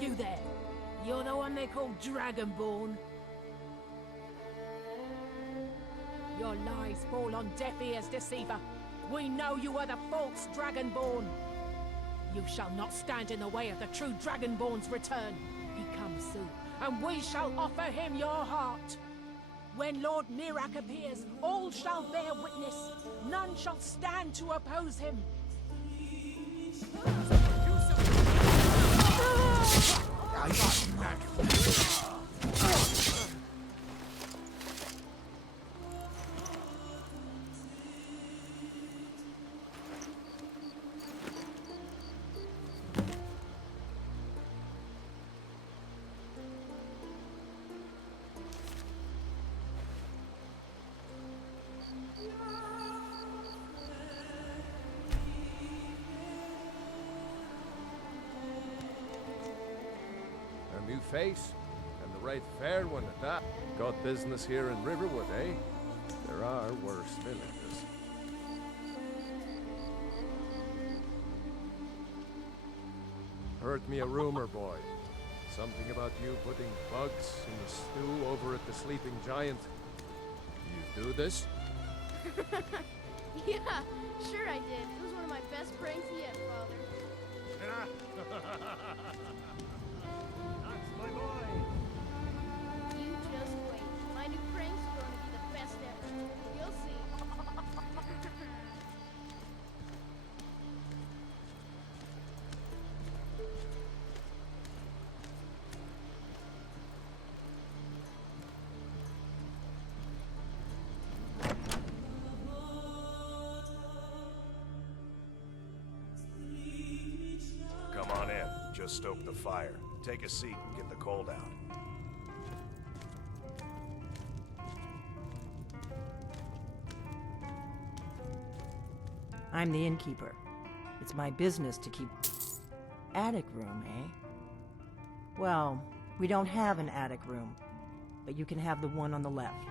You there. You're the one they call Dragonborn. Your lies fall on deaf ears, deceiver. We know you are the false Dragonborn. You shall not stand in the way of the true Dragonborn's return. He comes soon, and we shall offer him your heart. When Lord Mirak appears, all shall bear witness. None shall stand to oppose him. A new face, and the right fair one at that. Got business here in Riverwood, eh? There are worse villages. Heard me a rumor, boy. Something about you putting bugs in the stew over at the Sleeping Giant. You do this? Yeah, sure I did. It was one of my best pranks yet, Father. That's my boy! You just wait. My new prank's going to be the best ever. You'll see. Come on in. Just stoke the fire. Take a seat and get the cold out. I'm the innkeeper. It's my business to keep... Attic room, eh? Well, we don't have an attic room, but you can have the one on the left.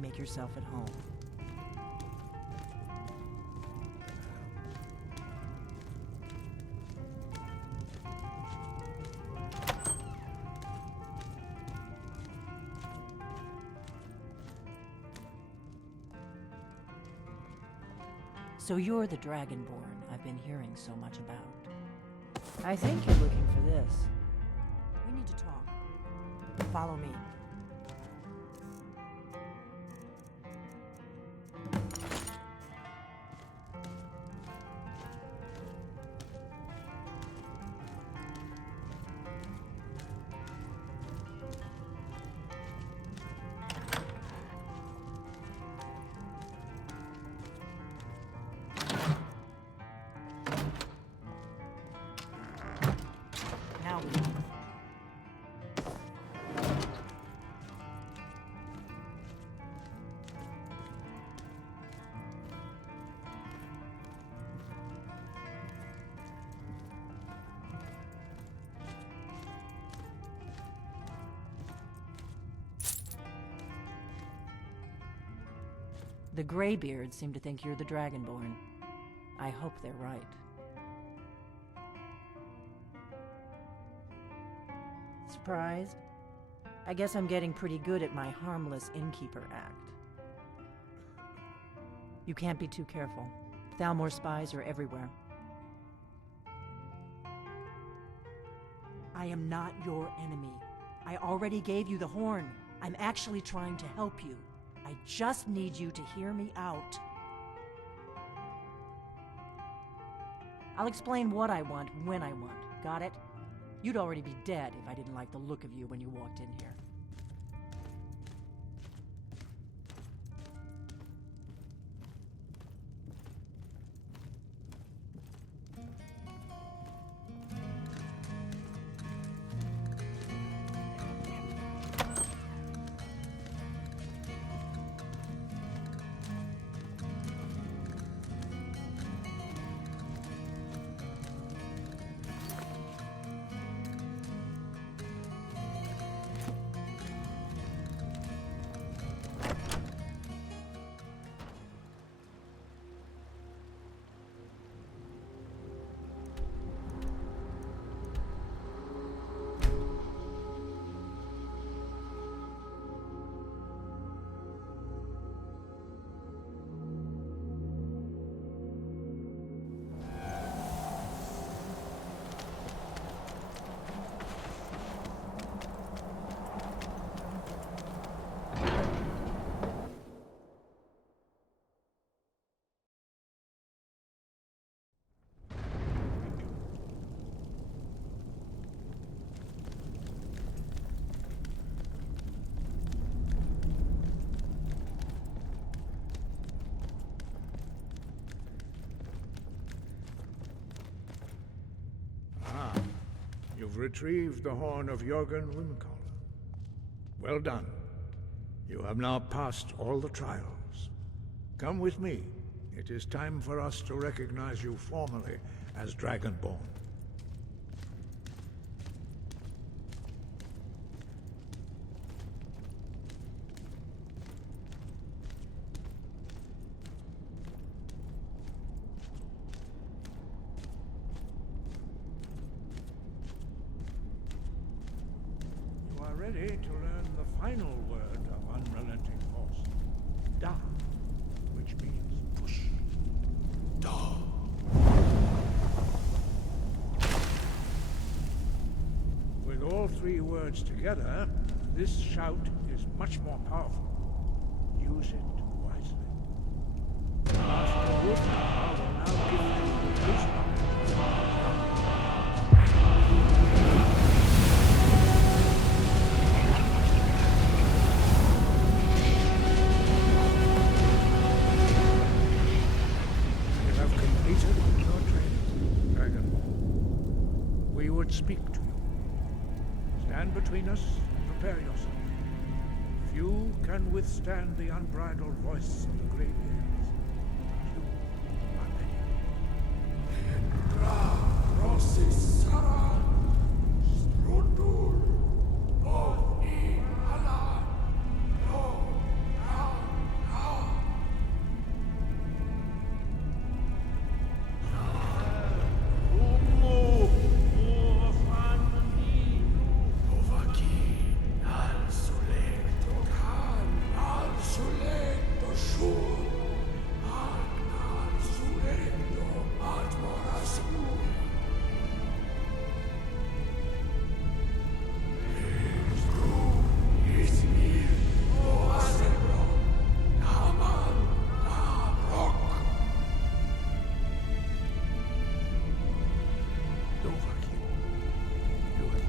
Make yourself at home. So you're the Dragonborn I've been hearing so much about. I think you're looking for this. We need to talk. Follow me. Now we The Greybeards seem to think you're the Dragonborn. I hope they're right. Surprised? I guess I'm getting pretty good at my harmless innkeeper act. You can't be too careful. Thalmor spies are everywhere. I am not your enemy. I already gave you the horn. I'm actually trying to help you. I just need you to hear me out. I'll explain what I want when I want. Got it? You'd already be dead if I didn't like the look of you when you walked in here. You've retrieved the horn of Jörgen Windcaller. Well done. You have now passed all the trials. Come with me. It is time for us to recognize you formally as Dragonborn. You are ready to learn the final word of Unrelenting Force. Da, which means push. Da. With all three words together, this shout is much more powerful. Use it wisely. Master Wolfgar will now give you the wisdom. You have completed your training, Dragonborn. We would speak to you. Stand between us and prepare yourself. Few can withstand the unbridled voice of the Greybeards. You are ready.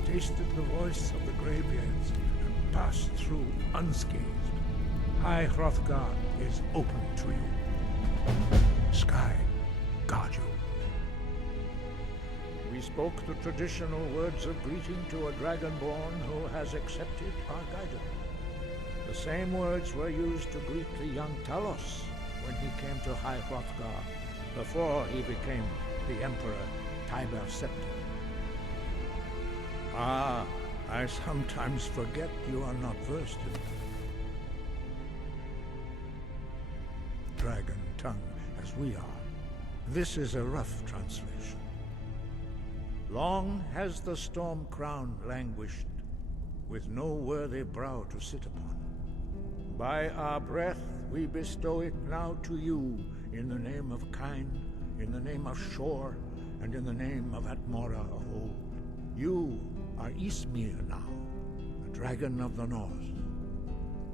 Tasted the voice of the Greybeards and passed through unscathed. High Hrothgar is open to you. Sky, guard you. We spoke the traditional words of greeting to a Dragonborn who has accepted our guidance. The same words were used to greet the young Talos when he came to High Hrothgar, before he became the Emperor Tiber Septim. Ah, I sometimes forget you are not versed in dragon tongue as we are. This is a rough translation. Long has the storm crown languished, with no worthy brow to sit upon. By our breath we bestow it now to you, in the name of Kine, in the name of Shore, and in the name of Atmora of old. You are Ismir now, the dragon of the north.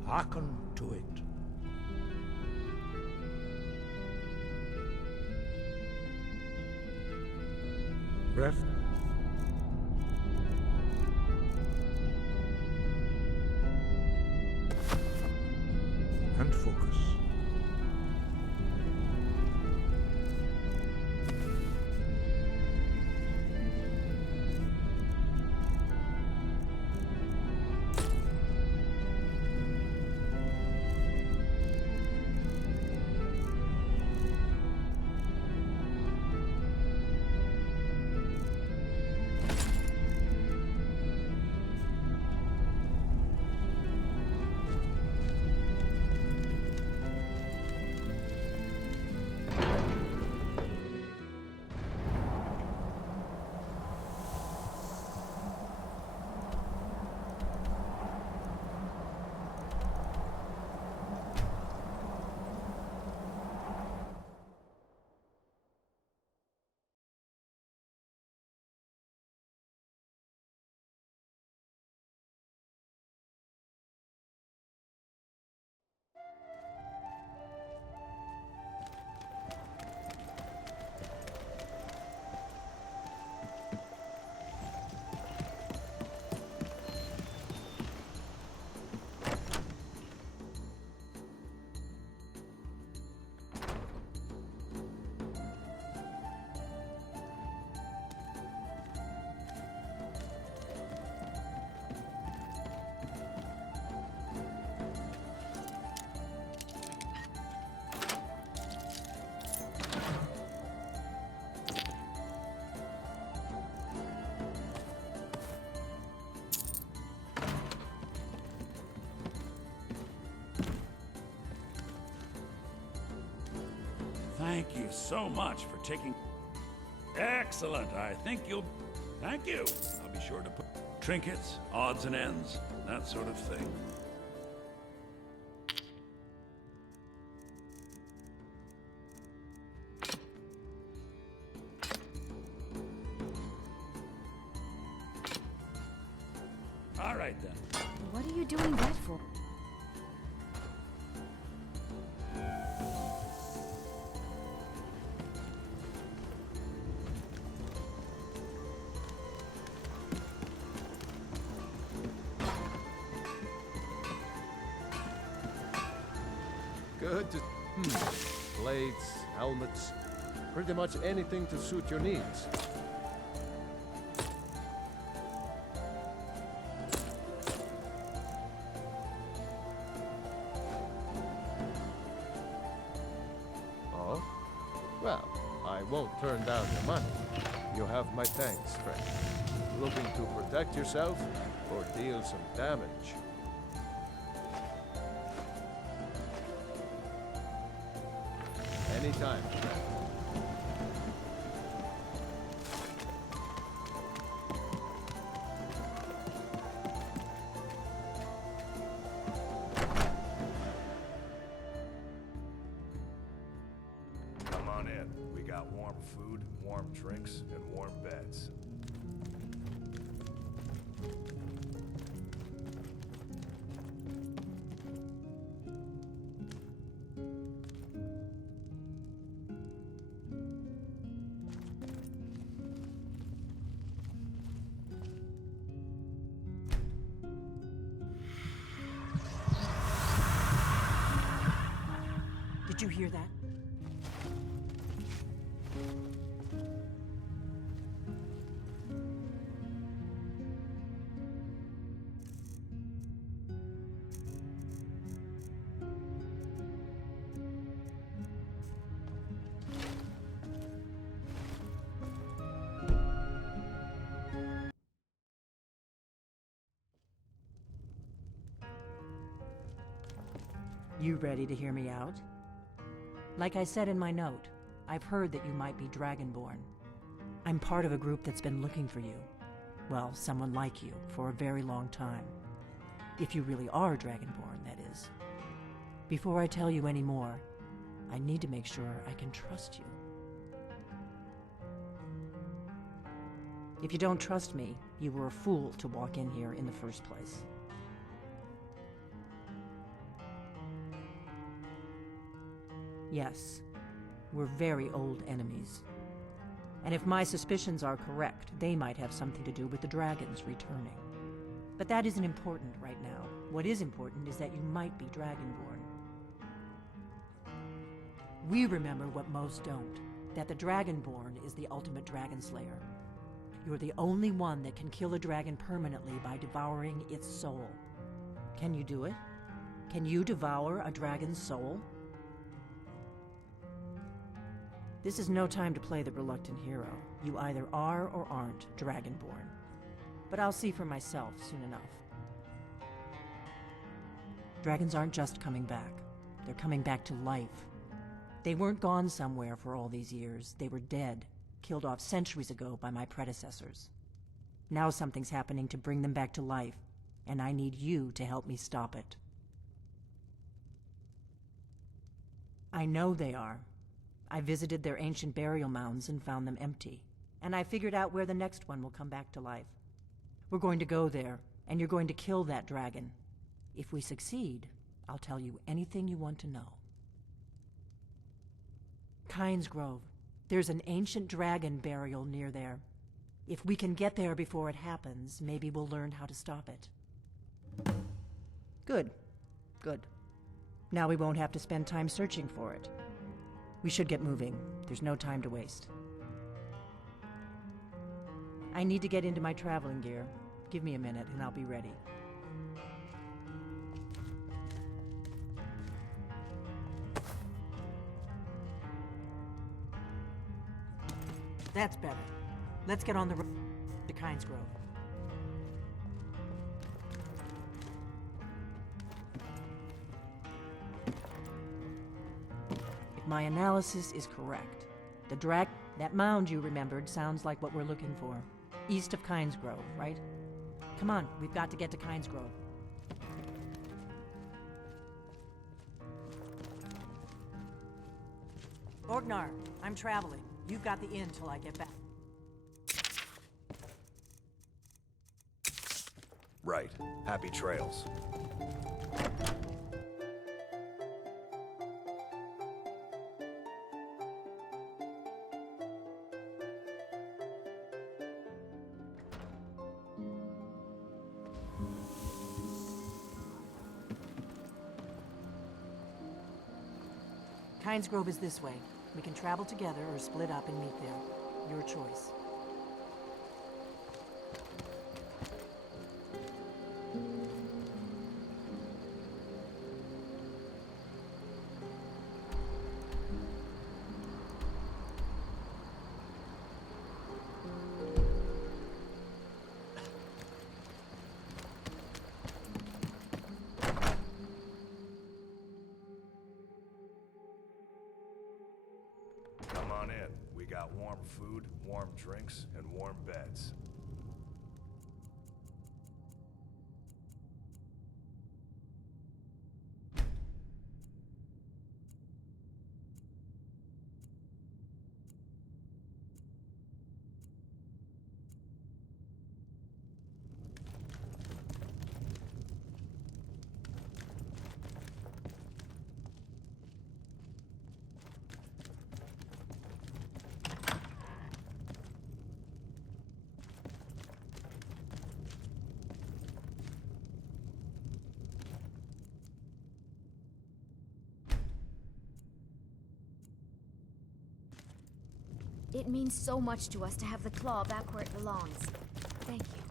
Hearken to it. Breath. And focus. you so much for taking... Excellent. I think you'll... Thank you. I'll be sure to put trinkets, odds and ends, that sort of thing. All right, then. What are you doing that for? Good. Blades, helmets, pretty much anything to suit your needs. Oh? Well, I won't turn down your money. You have my thanks, friend. Looking to protect yourself or deal some damage? Anytime, friend. Come on in. We got warm food, warm drinks, and warm beds. Did you hear that? You ready to hear me out? Like I said in my note, I've heard that you might be Dragonborn. I'm part of a group that's been looking for you. Well, someone like you, for a very long time. If you really are Dragonborn, that is. Before I tell you any more, I need to make sure I can trust you. If you don't trust me, you were a fool to walk in here in the first place. Yes, we're very old enemies. And if my suspicions are correct, they might have something to do with the dragons returning. But that isn't important right now. What is important is that you might be Dragonborn. We remember what most don't, that the Dragonborn is the ultimate dragon slayer. You're the only one that can kill a dragon permanently by devouring its soul. Can you do it? Can you devour a dragon's soul? This is no time to play the reluctant hero. You either are or aren't Dragonborn. But I'll see for myself soon enough. Dragons aren't just coming back. They're coming back to life. They weren't gone somewhere for all these years. They were dead, killed off centuries ago by my predecessors. Now something's happening to bring them back to life, and I need you to help me stop it. I know they are. I visited their ancient burial mounds and found them empty. And I figured out where the next one will come back to life. We're going to go there, and you're going to kill that dragon. If we succeed, I'll tell you anything you want to know. Kynes Grove. There's an ancient dragon burial near there. If we can get there before it happens, maybe we'll learn how to stop it. Good. Good. Now we won't have to spend time searching for it. We should get moving. There's no time to waste. I need to get into my traveling gear. Give me a minute and I'll be ready. That's better. Let's get on the road to Kynes Grove. My analysis is correct. That mound you remembered sounds like what we're looking for. East of Kynesgrove, right? Come on, we've got to get to Kynesgrove. Orgnar, I'm traveling. You've got the inn till I get back. Right. Happy trails. Kynesgrove is this way. We can travel together or split up and meet there. Your choice. Come on in. We got warm food, warm drinks, and warm beds. It means so much to us to have the claw back where it belongs. Thank you.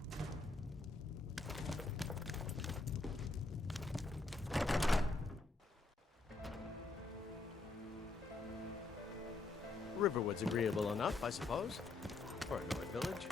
Riverwood's agreeable enough, I suppose, for a North village.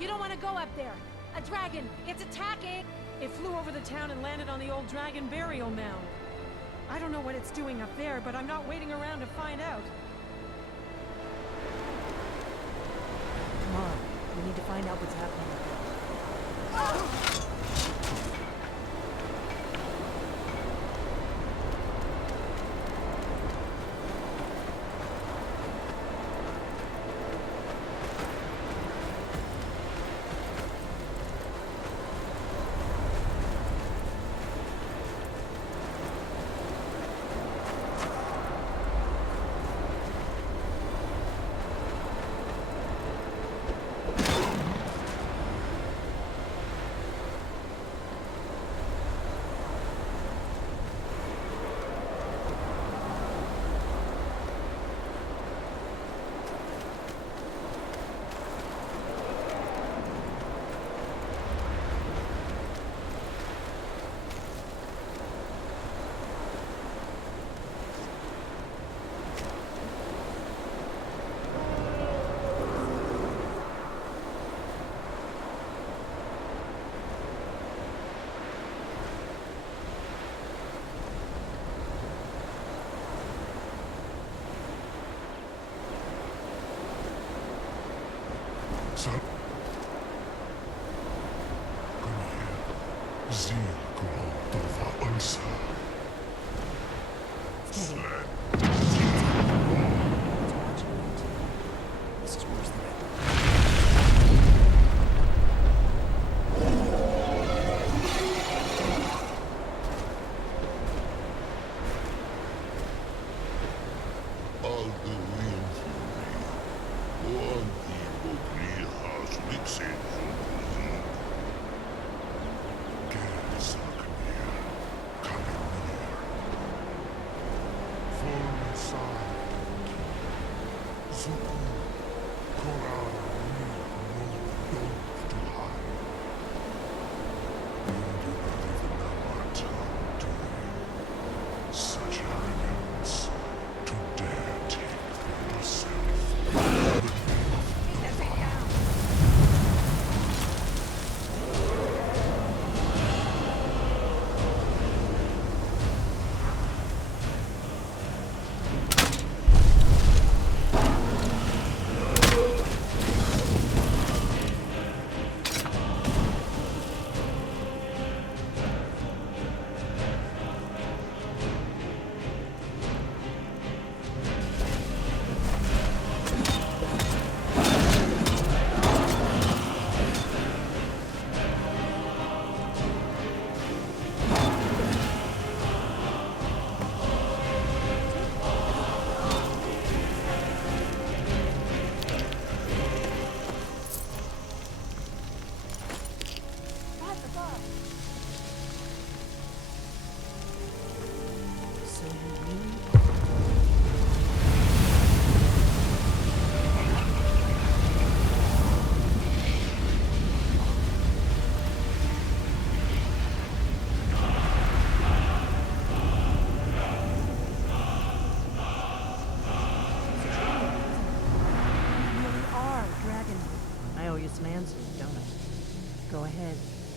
You don't want to go up there. A dragon! It's attacking! It flew over the town and landed on the old dragon burial mound. I don't know what it's doing up there, but I'm not waiting around to find out. Come on, we need to find out what's happening up there.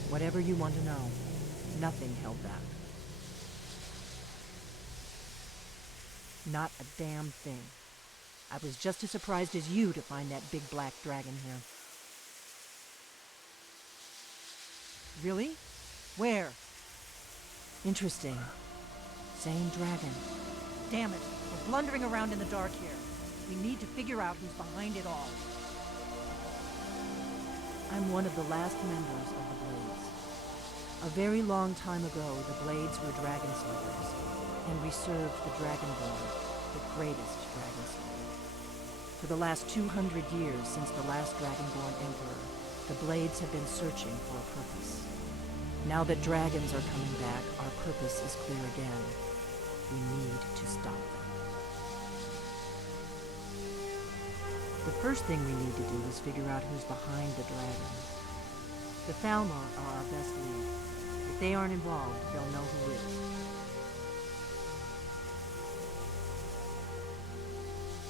Whatever you want to know, nothing held back. Not a damn thing. I was just as surprised as you to find that big black dragon here. Really? Where? Interesting. Same dragon. Damn it, we're blundering around in the dark here. We need to figure out who's behind it all. I'm one of the last members of the Blades. A very long time ago, the Blades were dragon slayers, and we served the Dragonborn, the greatest dragon slayer. For the last 200 years since the last Dragonborn Emperor, the Blades have been searching for a purpose. Now that dragons are coming back, our purpose is clear again. We need to stop them. The first thing we need to do is figure out who's behind the dragons. The Thalmor are our best lead. If they aren't involved, they'll know who is.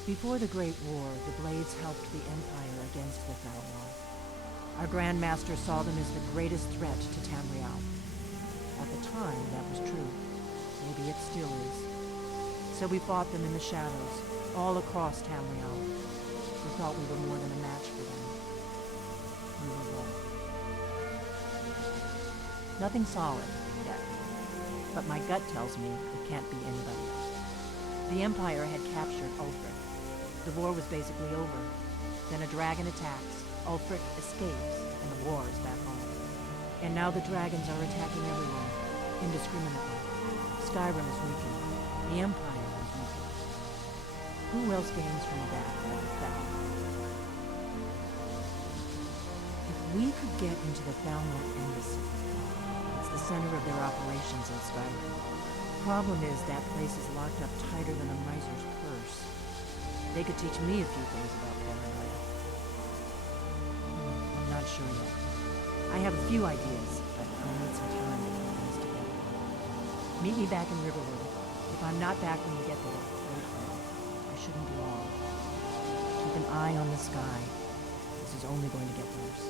Before the Great War, the Blades helped the Empire against the Thalmor. Our Grand Master saw them as the greatest threat to Tamriel. At the time, that was true. Maybe it still is. So we fought them in the shadows, all across Tamriel. We thought we were more than a match for them. We were wrong. Nothing solid, yet. But my gut tells me it can't be anybody else. The Empire had captured Ulfric. The war was basically over. Then a dragon attacks, Ulfric escapes, and the war is back home. And now the dragons are attacking everyone, indiscriminately. Skyrim is weakening. The Empire is weakening. Who else gains from that but the Thalmor? If we could get into the Thalmor embassy, it's the center of their operations in Skyrim. Problem is, that place is locked up tighter than a miser's purse. They could teach me a few things about paranoia. I'm not sure yet. I have a few ideas, but I'll need some time to put things together. Meet me back in Riverwood. If I'm not back when you get there, wait for me. I shouldn't be long. Keep an eye on the sky. This is only going to get worse.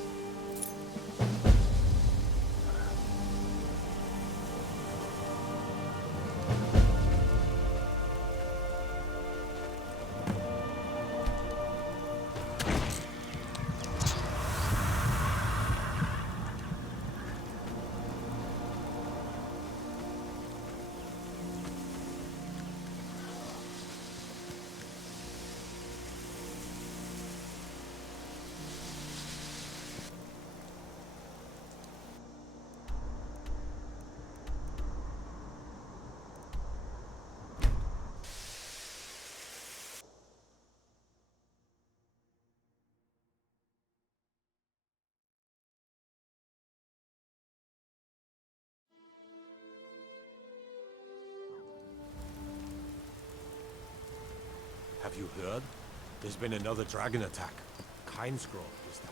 Have you heard? There's been another dragon attack. Kynesgrove this time.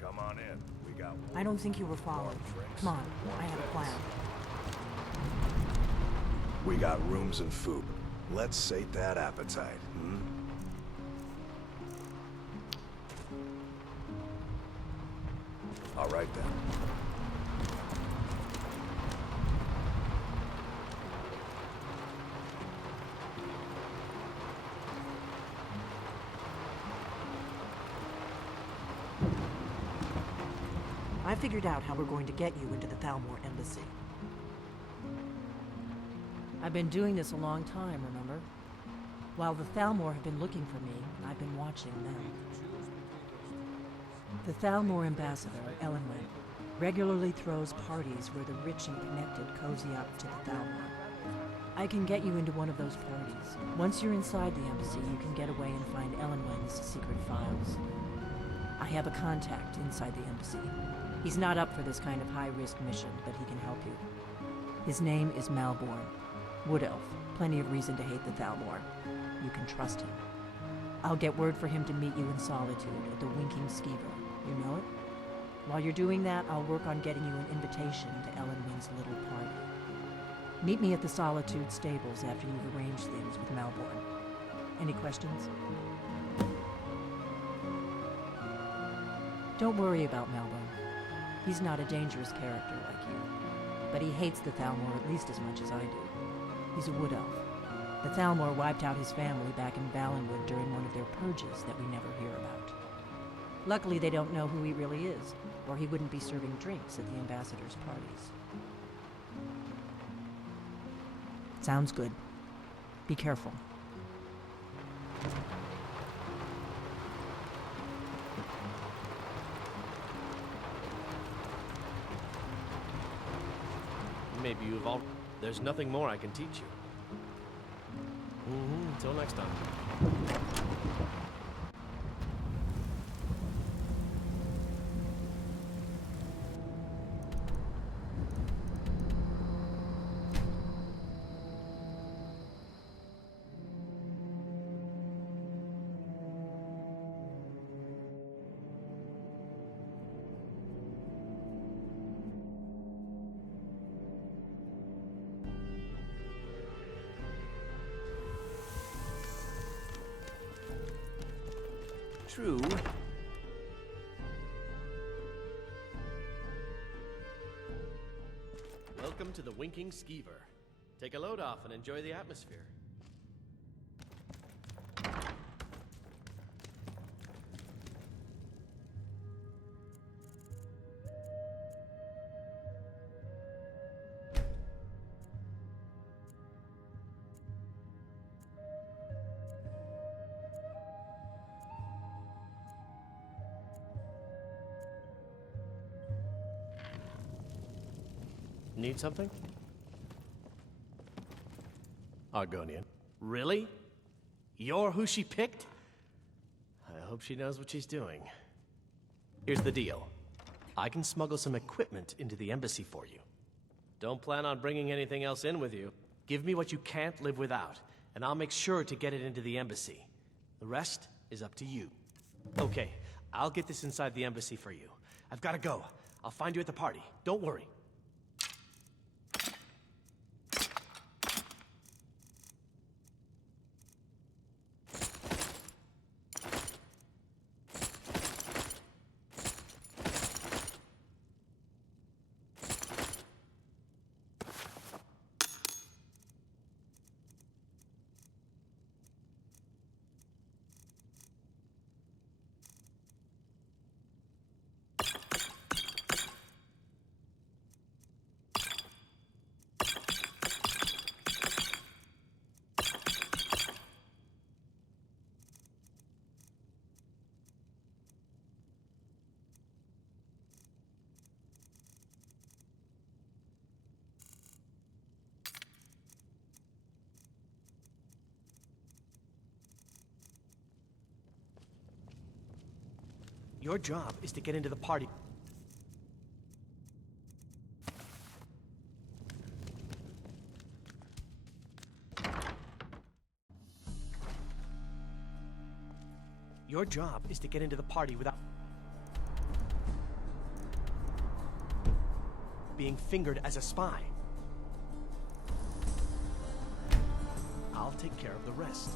Come on in. We got I don't think you were followed. Come on, I have a plan. We got rooms and food. Let's sate that appetite, hmm? All right then. I figured out how we're going to get you into the Thalmor embassy. I've been doing this a long time, remember? While the Thalmor have been looking for me, I've been watching them. The Thalmor ambassador, Elenwen, regularly throws parties where the rich and connected cozy up to the Thalmor. I can get you into one of those parties. Once you're inside the embassy, you can get away and find Elenwen's secret files. I have a contact inside the embassy. He's not up for this kind of high-risk mission, but he can help you. His name is Malborn. Wood Elf. Plenty of reason to hate the Thalmor. You can trust him. I'll get word for him to meet you in Solitude at the Winking Skeever. You know it? While you're doing that, I'll work on getting you an invitation to Elenwen's little party. Meet me at the Solitude stables after you've arranged things with Malborn. Any questions? Don't worry about Malborn. He's not a dangerous character like you, but he hates the Thalmor at least as much as I do. He's a wood elf. The Thalmor wiped out his family back in Valenwood during one of their purges that we never hear about. Luckily, they don't know who he really is, or he wouldn't be serving drinks at the ambassador's parties. Sounds good. Be careful. You've all... There's nothing more I can teach you. Until next time. True. Welcome to the Winking Skeever. Take a load off and enjoy the atmosphere. Need something? Argonian. Really? You're who she picked? I hope she knows what she's doing. Here's the deal. I can smuggle some equipment into the embassy for you. Don't plan on bringing anything else in with you. Give me what you can't live without, and I'll make sure to get it into the embassy. The rest is up to you. Okay, I'll get this inside the embassy for you. I've gotta go. I'll find you at the party. Don't worry. Your job is to get into the party. Your job is to get into the party without being fingered as a spy. I'll take care of the rest.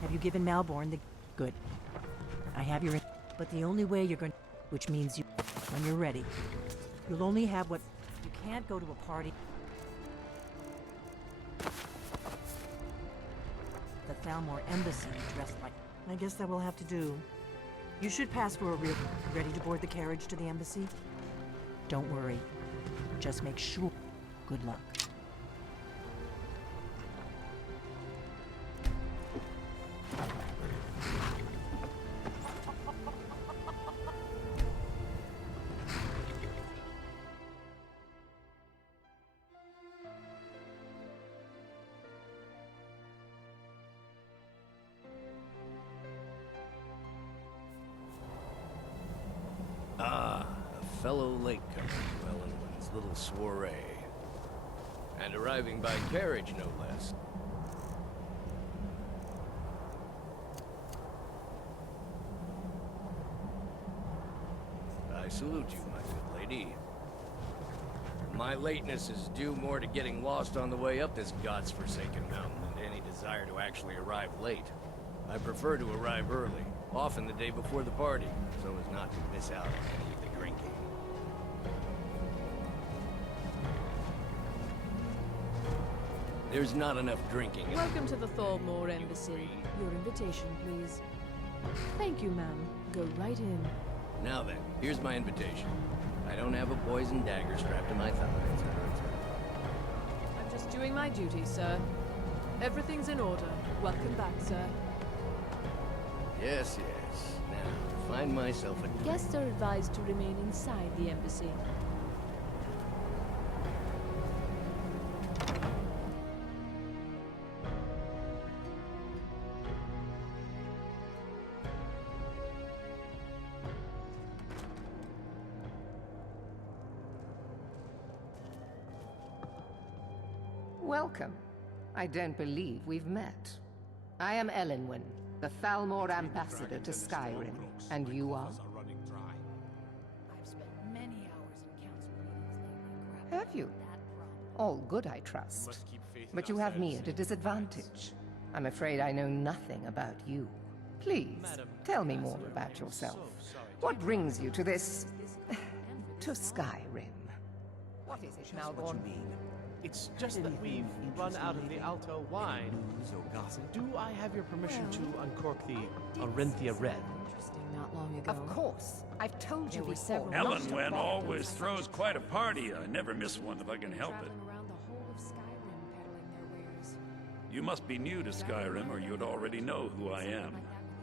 Have you given Malborn the... Good. I have your... But the only way you're going... Which means you... When you're ready. You'll only have what... You can't go to a party... The Thalmor Embassy dressed like... I guess that will have to do. You should pass for a real... Ready to board the carriage to the embassy? Don't worry. Just make sure... Good luck. Ah, a fellow latecomer to Ellenwood's little soiree. And arriving by carriage, no less. I salute you, my good lady. My lateness is due more to getting lost on the way up this god's-forsaken mountain than to any desire to actually arrive late. I prefer to arrive early, often the day before the party, so as not to miss out on any of the drinking. There's not enough drinking. Welcome to the Thalmor Embassy. Your invitation, please. Thank you, ma'am. Go right in. Now then, here's my invitation. I don't have a poison dagger strapped to my thigh. I'm just doing my duty, sir. Everything's in order. Welcome back, sir. Yes, yes. Now, find myself a... Guests are advised to remain inside the embassy. Welcome. I don't believe we've met. I am Elenwen, the Thalmor ambassador to Skyrim. And you are? I've spent many hours in council meetings lately. Have you? All good, I trust. But you have me at a disadvantage. I'm afraid I know nothing about you. Please, tell me more about yourself. What brings you to this... to Skyrim? What is it, Malborn? It's just that we've run out of the Alto wine. Do I have your permission to uncork the Arenthia Red? Interesting not long ago. Of course. I've told you There were before. several- Elenwen always throws quite a party. I never miss one if I can help it. Traveling around the whole of Skyrim peddling their wares. You must be new to Skyrim, or you'd already know who I am.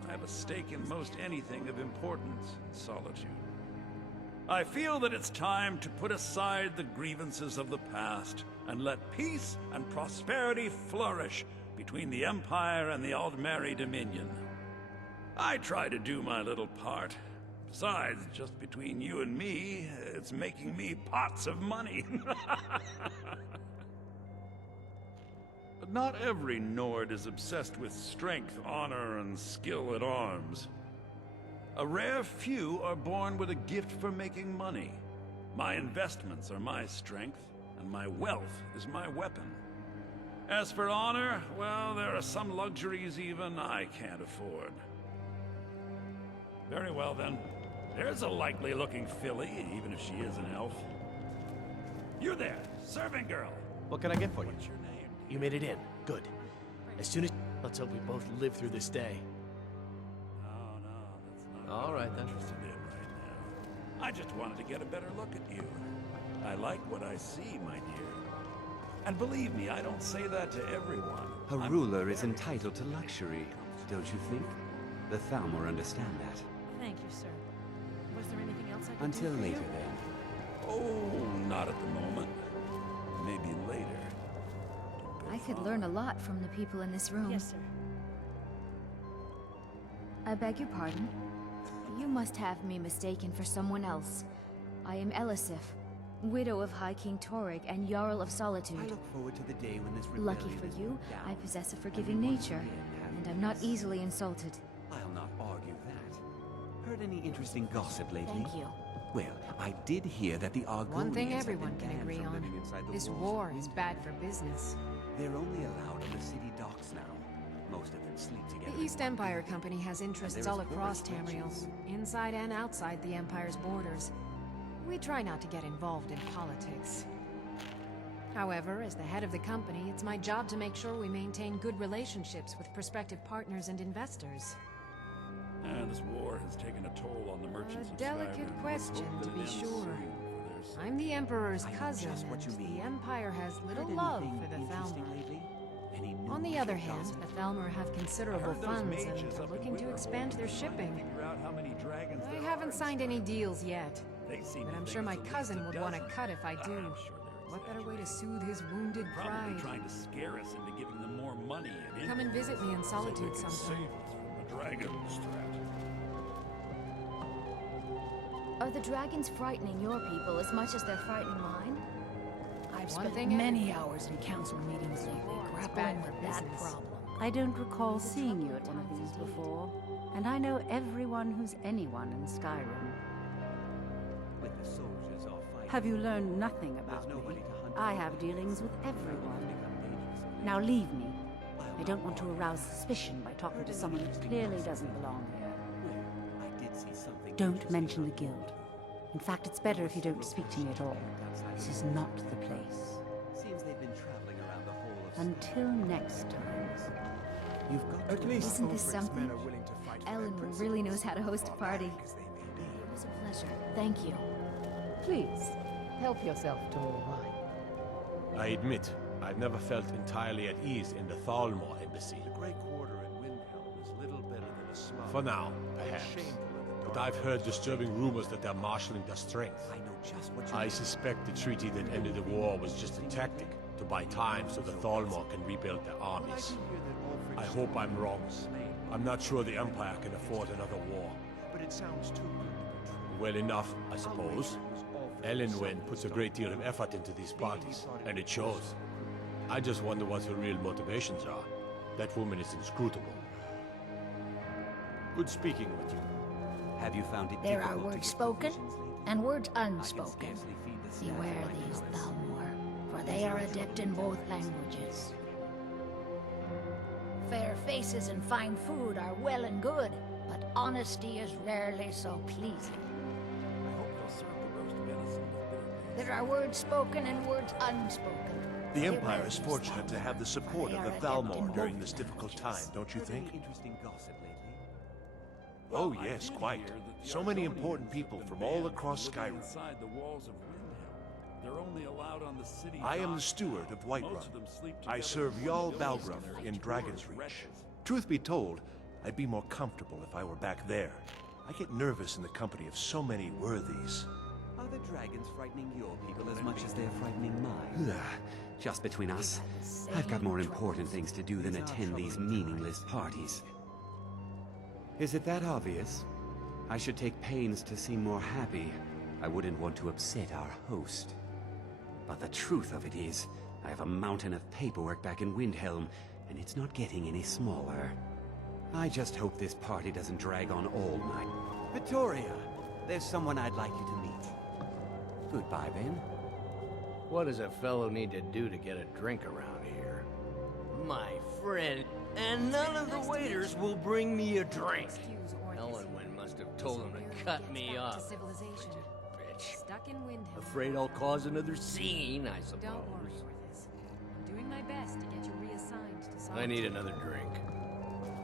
I have a stake in most anything of importance in Solitude. I feel that it's time to put aside the grievances of the past and let peace and prosperity flourish between the Empire and the Aldmeri Dominion. I try to do my little part. Besides, just between you and me, it's making me pots of money. But not every Nord is obsessed with strength, honor, and skill at arms. A rare few are born with a gift for making money. My investments are my strength, and my wealth is my weapon. As for honor, well, there are some luxuries even I can't afford. Very well then. There's a likely-looking filly, even if she is an elf. You there, servant girl. What can I get for you? What's your name? You made it in. Good. As soon as... Let's hope we both live through this day. No, that's not All right, then. what I'm interested in right now. I just wanted to get a better look at you. I like what I see, my dear. And believe me, I don't say that to everyone. A ruler is entitled to luxury, don't you think? The Thalmor understand that. Thank you, sir. Was there anything else I could Until do for later, you? then. Oh, not at the moment. Maybe later. I could learn a lot from the people in this room. Yes, sir. I beg your pardon. You must have me mistaken for someone else. I am Elisif, widow of High King Torrig and Jarl of Solitude. I look forward to the day when this Lucky rebellion for is you, put down. I possess a forgiving Everyone's nature, free and and happy. I'm not easily insulted. I'll not argue that. Heard any interesting gossip lately? Thank you. Well, I did hear that the Argonians One thing have everyone been can banned agree from on. living inside the This walls war of is Winterfell. bad for business. They're only allowed on the city docks now. Most of them sleep together. The East in one Empire building. Company has interests there all is across forest Tamriel, witches. inside and outside the Empire's borders. We try not to get involved in politics. However, as the head of the company, it's my job to make sure we maintain good relationships with prospective partners and investors. And this war has taken a toll on the merchants of delicate Skyrim. question, Let's to hope be that it ends sure. soon for their I'm the Emperor's I know cousin, just what you and mean. the Empire has little Heard love anything for the interesting Thalmor. lately? Any On the news other or hand, gossip? the Thalmor have considerable heard those funds mages and are up in looking to Winterhold expand their trying to shipping. figure out how many dragons I there haven't are in signed any Skyrim. deals yet, They seem but to I'm think sure my it's at least cousin a would want to dozen. cut if I do. I'm sure they're What better way to exaggerating. soothe his wounded Probably pride? trying to scare us into giving them more money and Come and visit me in so they Solitude can sometime. save us from the dragon's threat. Are the dragons frightening your people as much as they're frightening mine? I've One spent thing many hours in council meetings lately, grappling with that problem. I don't recall seeing you at one of these before, and I know everyone who's anyone in Skyrim. With the soldiers off fighting, Have you learned nothing about there's nobody me? to hunt I down. have dealings with Become everyone. dangerous. Now leave me. I don't want to arouse suspicion by talking to someone who clearly doesn't belong here. Well, I did see something Don't interesting mention the about guild. In fact, it's better if you don't speak to me at all. This is not the place. Seems they've been traveling around the whole of Until next time. You've got At least isn't this something? Ellen really knows how to host a party. It was a pleasure. Thank you. Please, help yourself to more wine. I admit, I've never felt entirely at ease in the Thalmor embassy. The Grey Quarter in Windhelm is little better than a slum. For now, perhaps. But I've heard disturbing rumors that they're marshalling their strength. I know just what I suspect the treaty that ended the war was just a tactic to buy time so the Thalmor can rebuild their armies. I hope I'm wrong. I'm not sure the Empire can afford another war. But it sounds too good to be true. Well enough, I suppose. Elenwen puts a great deal of effort into these parties, and it shows. I just wonder what her real motivations are. That woman is inscrutable. Good speaking with you. Have you found it There are difficult to words get spoken provisions lately? and words I can unspoken. scarcely feed the staff Beware like these Alice. Thalmor, for they are adept in both languages. Fair faces and fine food are well and good, but honesty is rarely so pleasing. There are words spoken and words unspoken. The Empire is fortunate to have the support of the Thalmor during this difficult time, don't you think? Interesting gossip lately. Oh yes, quite. So many important people from all across Skyrim. Inside the walls of Windhelm. They're only allowed on the city. I am the steward of Whiterun. I serve Jarl Balgruuf in Dragon's Reach. Truth be told, I'd be more comfortable if I were back there. I get nervous in the company of so many worthies. Are the dragons frightening your people as much as they're frightening mine? Just between us, I've got more important things to do than attend these meaningless parties. Is it that obvious? I should take pains to seem more happy. I wouldn't want to upset our host. But the truth of it is, I have a mountain of paperwork back in Windhelm, and it's not getting any smaller. I just hope this party doesn't drag on all night. Victoria, there's someone I'd like you to meet. Goodbye, then. What does a fellow need to do to get a drink around here? My friend, and none of the waiters will bring me a drink. Elenwen must have told him to cut me off. Bitch. Stuck in Windhelm. Afraid I'll cause another scene, I suppose. Don't worry, Orthus. I'm doing my best to get you reassigned to Solitude. I need another drink.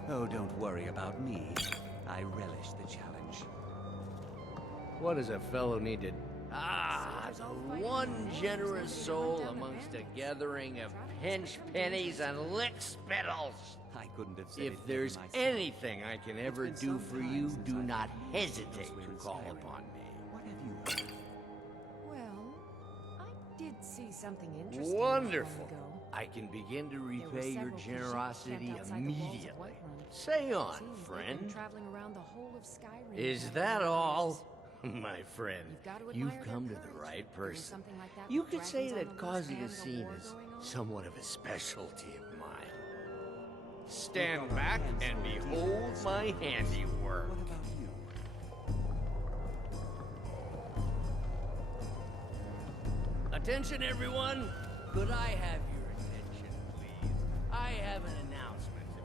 Oh, don't worry about me. I relish the challenge. What does a fellow need to... Ah, the one generous soul amongst a gathering of pinch pennies and lick spittles. I couldn't have said it If there's myself. anything I can ever do for you, do not hesitate to call upon me. What have you... Well, I did see something interesting. Wonderful. A while ago. I can begin to There were repay your several ships generosity camped outside the walls of immediately. Whiterun. Say on, Seems they've friend. been traveling around the whole of Skyrim. Is for that years. all? My friend, You've got to admire you've their come to courage. the right Doing person. something like that You with could say dragons on that the loose causing a and scene war is going on. somewhat of a specialty of mine. Stand back and behold my handiwork. What about you? Attention, everyone! Could I have your attention, please? I have an announcement to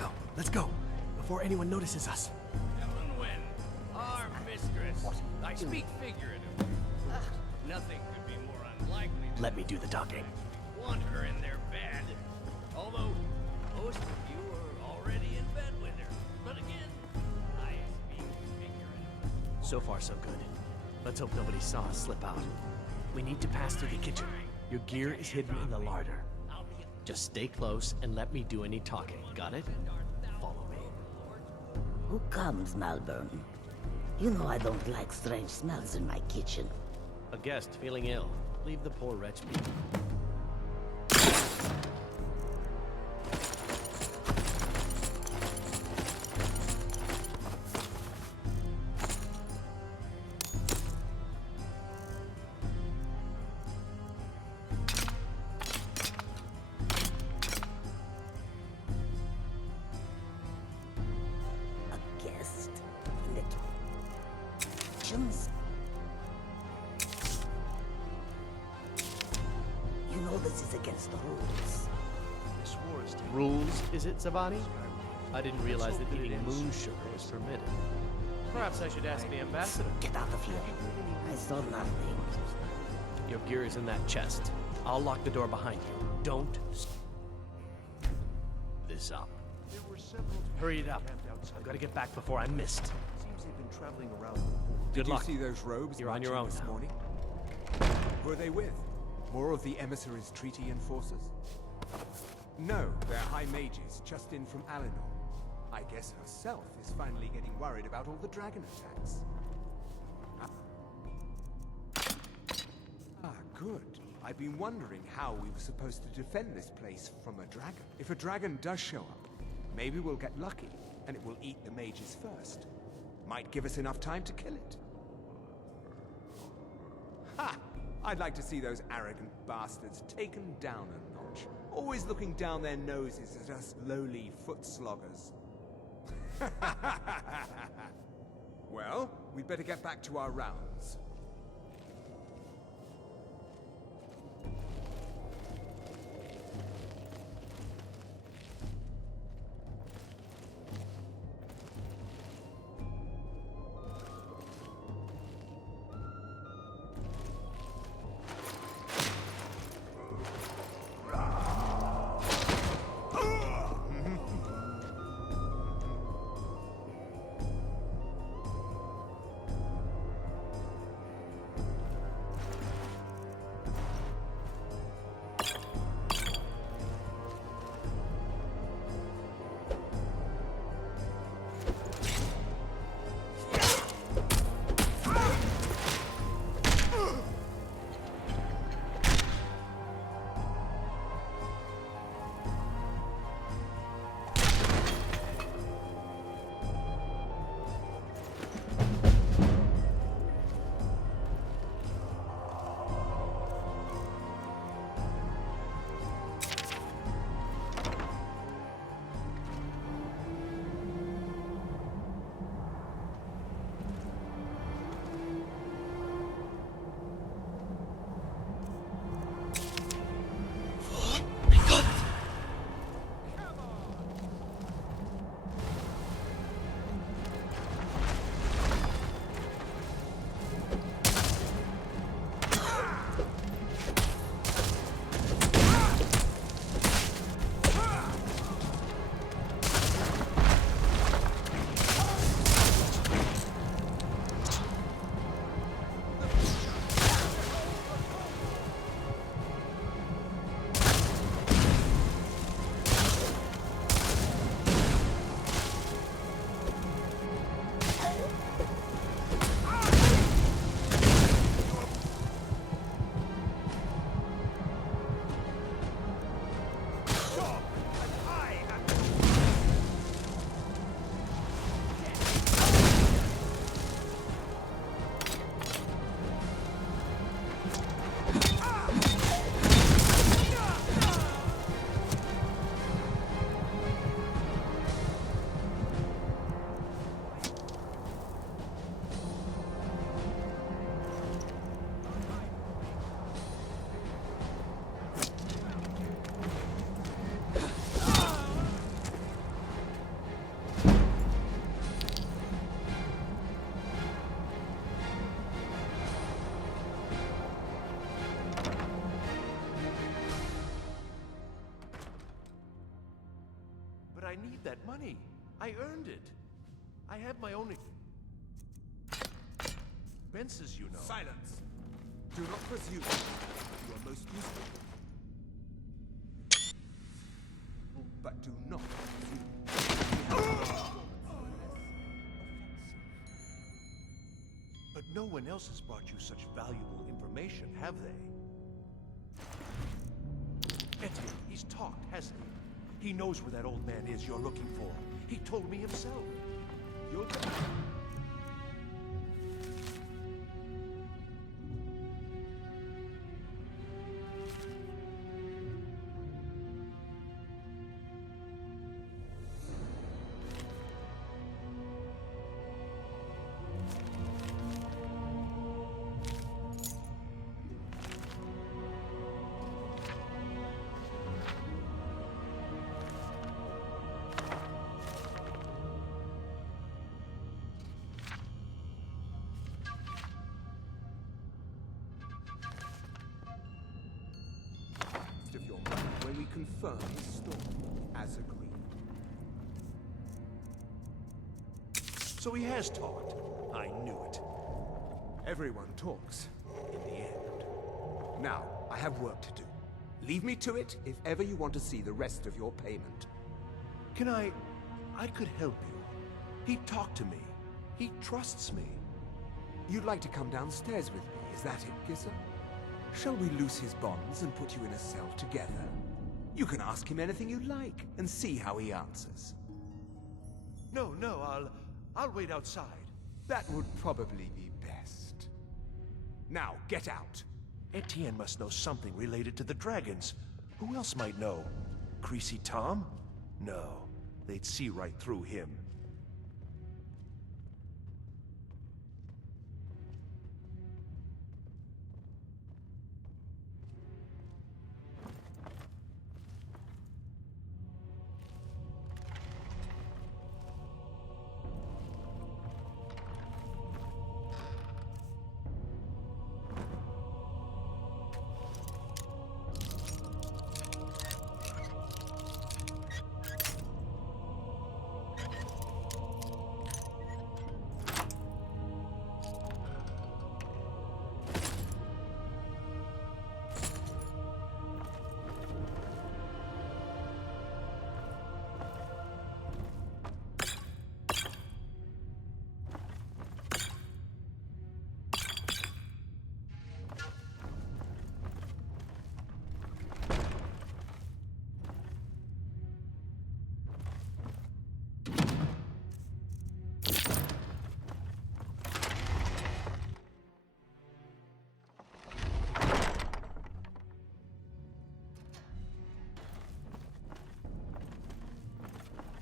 make. Let's go, before anyone notices us. Elenwen, our mistress. I speak figuratively. Nothing could be more unlikely. Let me do the talking. Want her in their bed. Although, most of you are already in bed with her. But again, I speak figuratively. So far, so good. Let's hope nobody saw us slip out. We need to pass through the kitchen. Your gear is hidden in the larder. Just stay close and let me do any talking. Got it? Follow me. Who comes, Malvern? You know I don't like strange smells in my kitchen. A guest feeling ill. Leave the poor wretch be. A guest. Little. Chums. You know this is against the rules. This war is taking Rules, is it, Savani? I didn't realize that eating moon sugar was permitted. Perhaps I should ask the ambassador. Get out of here. I saw nothing. Your gear is in that chest. I'll lock the door behind you. Don't this up. There were several Hurry it up. camped outside. I've got to get back before I'm missed. Seems they've been traveling around the port. Good luck. Did you see those robes You're on your marching own this now. morning? Who are they with? More of the emissaries' treaty enforcers? No, they're high mages, just in from Alinor. I guess herself is finally getting worried about all the dragon attacks. Ah, good. I've been wondering how we were supposed to defend this place from a dragon. If a dragon does show up, maybe we'll get lucky, and it will eat the mages first. Might give us enough time to kill it. Ha! I'd like to see those arrogant bastards taken down a notch. Always looking down their noses at us lowly foot sloggers. Well, we'd better get back to our rounds. I need that money. I earned it. I have my own expenses, you know. Silence! Do not presume. You are most useful. But do not presume. But no one else has brought you such valuable information, have they? Etienne, he's talked, hasn't he? He knows where that old man is you're looking for. He told me himself. You'll get... confirm his story, as agreed. So he has talked. I knew it. Everyone talks, in the end. Now, I have work to do. Leave me to it if ever you want to see the rest of your payment. Can I could help you. He talked to me. He trusts me. You'd like to come downstairs with me, is that it, Gissa? Shall we loose his bonds and put you in a cell together? You can ask him anything you like, and see how he answers. No, I'll wait outside. That would probably be best. Now, get out! Etienne must know something related to the dragons. Who else might know? Creasy Tom? No, they'd see right through him.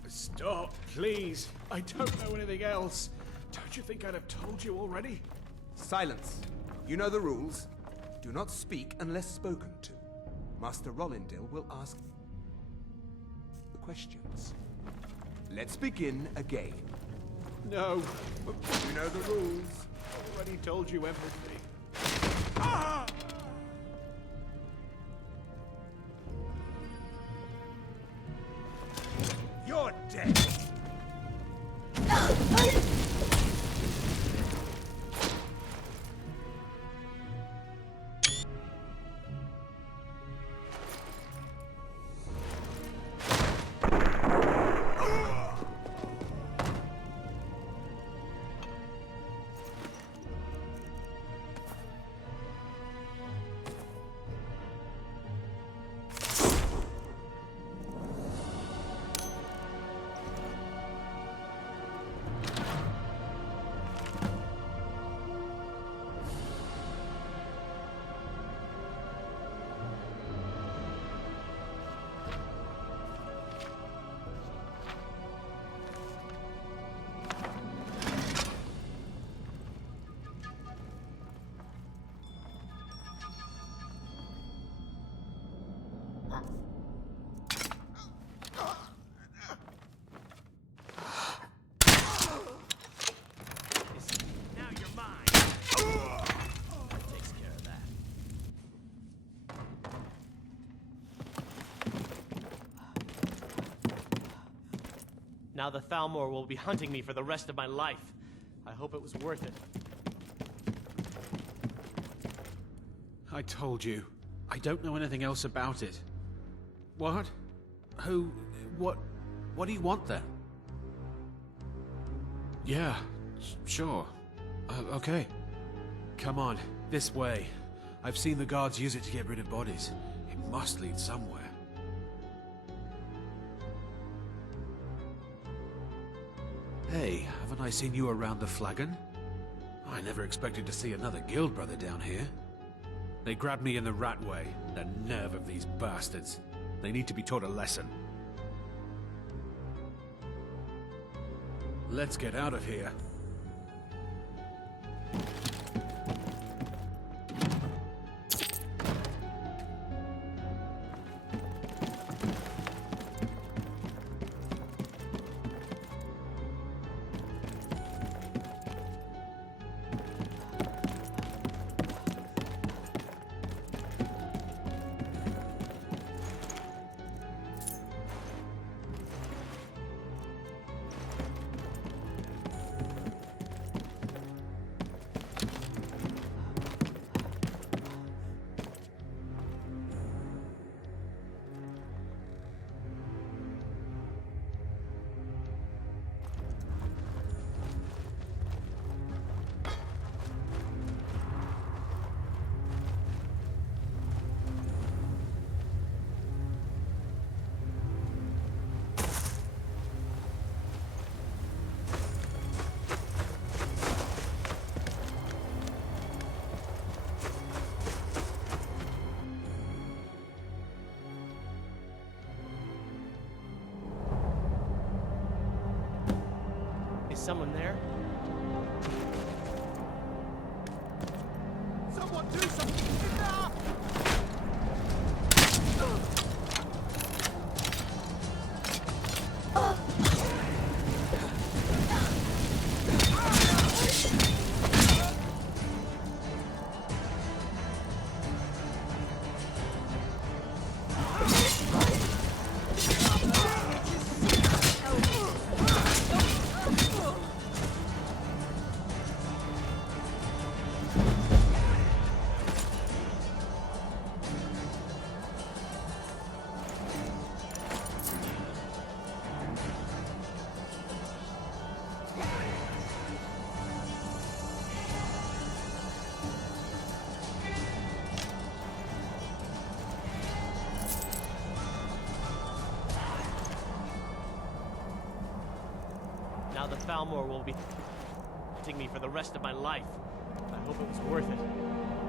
Stop, please. I don't know anything else. Don't you think I'd have told you already? Silence. You know the rules. Do not speak unless spoken to. Master Rollindil will ask the questions. Let's begin again. No. You know the rules. Already told you everything. Ah! You're dead! Now the Thalmor will be hunting me for the rest of my life. I hope it was worth it. I told you. I don't know anything else about it. What? Who? What do you want then? Yeah, sure. Okay. Come on, this way. I've seen the guards use it to get rid of bodies. It must lead somewhere. Hey, haven't I seen you around the flagon? I never expected to see another guild brother down here. They grabbed me in the rat way. The nerve of these bastards. They need to be taught a lesson. Let's get out of here. someone there? Someone do something! Enough! Now the Falmor will be hitting me for the rest of my life. I hope it was worth it.